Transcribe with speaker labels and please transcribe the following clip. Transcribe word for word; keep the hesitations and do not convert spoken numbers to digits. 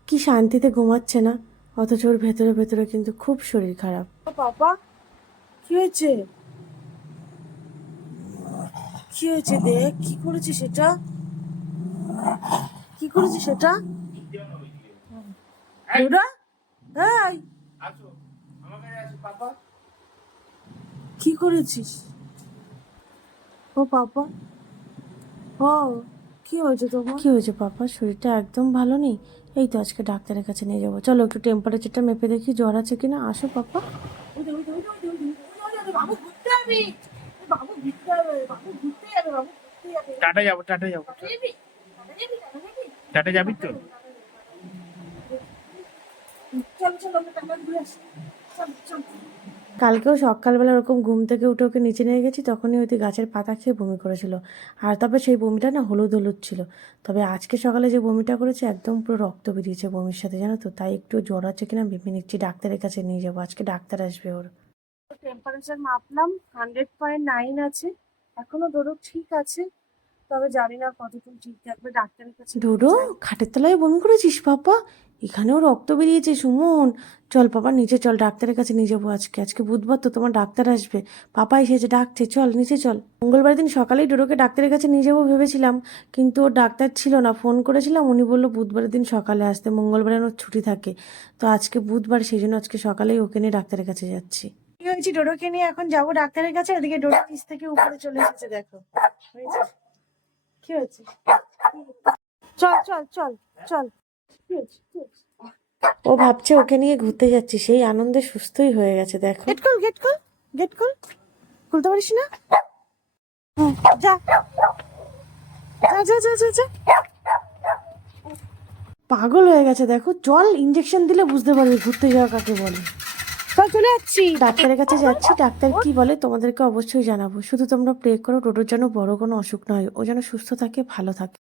Speaker 1: কি শান্তিতে ঘুমাচ্ছে না, অথচ ওর ভেতরে ভেতরে কিন্তু খুব শরীর খারাপ।
Speaker 2: বাবা, কি হয়েছে? কি হয়েছে? দেখ কি করেছে সেটা, কি করেছে সেটা। ডোরা, এই কি করেছিস? ও পাপা, ও কি হয়েছে তোমার?
Speaker 1: কি হয়েছে পাপা? শরীরটা একদম ভালো নেই। এই তো আজকে ডাক্তারের কাছে নিয়ে যাবো, চলো একটু টেম্পারেচারটা মেপে দেখি জ্বর আছে কিনা। আসো পাপা।
Speaker 2: ওই যে, ওই যে, ওই যে, ওই যে, ওই যে, ওই যে, ওই যে, বাবু ঘুরতে যাবি, বাবু ঘুরতে যাবে, বাবু ঘুরতে যাবে, বাবু ঘুরতে যাবে।
Speaker 3: টাটা যাবো, টাটা যাবো,
Speaker 2: টাটা যাবি? টাটা যাবি? টাটা যাবি?
Speaker 3: টাটা যাবি তো?
Speaker 2: চল চল, আমরা টাটা ঘুরে আসি। চল চল।
Speaker 1: কালকেও সকালবেলা ওরকম ঘুম থেকে উঠে ওকে নিচে নিয়ে গেছি, তখনই হয়তো গাছের পাতা খেয়ে বমি করেছিল। আর তবে সেই বমিটা না হলুদ হলুদ ছিল। তবে আজকে সকালে যে বমিটা করেছে একদম পুরো রক্ত বেরিয়েছে বমির সাথে, জানো তো। তাই একটু জ্বর আছে কিনা ভেবে নিচ্ছি, ডাক্তারের কাছে নিয়ে যাবো, আজকে ডাক্তার আসবে ওর।
Speaker 2: টেম্পারেচার মাপলাম, হান্ড্রেড পয়েন্ট নাইন আছে। এখনো ধরো ঠিক আছে, তবে জানি না কতক্ষণ ঠিক থাকবে, ডাক্তারের কাছে নিয়ে
Speaker 1: ডোডো,
Speaker 2: যাই।
Speaker 1: খাটের তলায় বমি করেছিস পাপা? এখানেও রক্ত বেরিয়েছে সুমন। চল পাপা নিচে চল, ডাক্তারের কাছে নিয়ে যাবো আজকে। আজকে বুধবার তো, তোমার ডাক্তার আসবে। পাপা এসেছে, ডাকছে, চল নিচে চল। মঙ্গলবার দিন সকালেই ডোডোকে ডাক্তারের কাছে নিয়ে যাবো ভেবেছিলাম, কিন্তু ওর ডাক্তার ছিল না। ফোন করেছিলাম, উনি বললো বুধবারের দিন সকালে আসতে, মঙ্গলবারে ওর ছুটি থাকে। তো আজকে বুধবার, সেই জন্য আজকে সকালেই ওকে নিয়ে ডাক্তারের কাছে যাচ্ছি।
Speaker 2: কি হয়েছে? ডোডোকে নিয়ে এখন যাবো ডাক্তারের কাছে, এদিকে ডোডো নিচ থেকে উপরে চলে এসেছে, দেখো। হয়েছে? কি হয়েছে? চল চল চল চল। কি হয়েছে? কি হয়েছে?
Speaker 1: ও ভাবছে ওকে নিয়ে ঘুরতে যাচ্ছি, সেই আনন্দে সুস্থই হয়ে গেছে দেখো।
Speaker 2: গেট খোল, গেট খোল, গেট খোল। খুলতে পারিস না? হুম, যা যা যা যা যা যা।
Speaker 1: পাগল হয়ে গেছে দেখো। চল, ইঞ্জেকশন দিলে বুঝতে পারবি ঘুরতে যাওয়া কাকে বলে।
Speaker 2: চল চলে যাচ্ছি।
Speaker 1: ডাক্তারের কাছে যাচ্ছি, ডাক্তার কি বলে তোমাদেরকে অবশ্যই জানাবো। শুধু তোমরা প্রে করো টোটোর যেন বড় কোনো অসুখ না হয়, ও যেন সুস্থ থাকে, ভালো থাকে।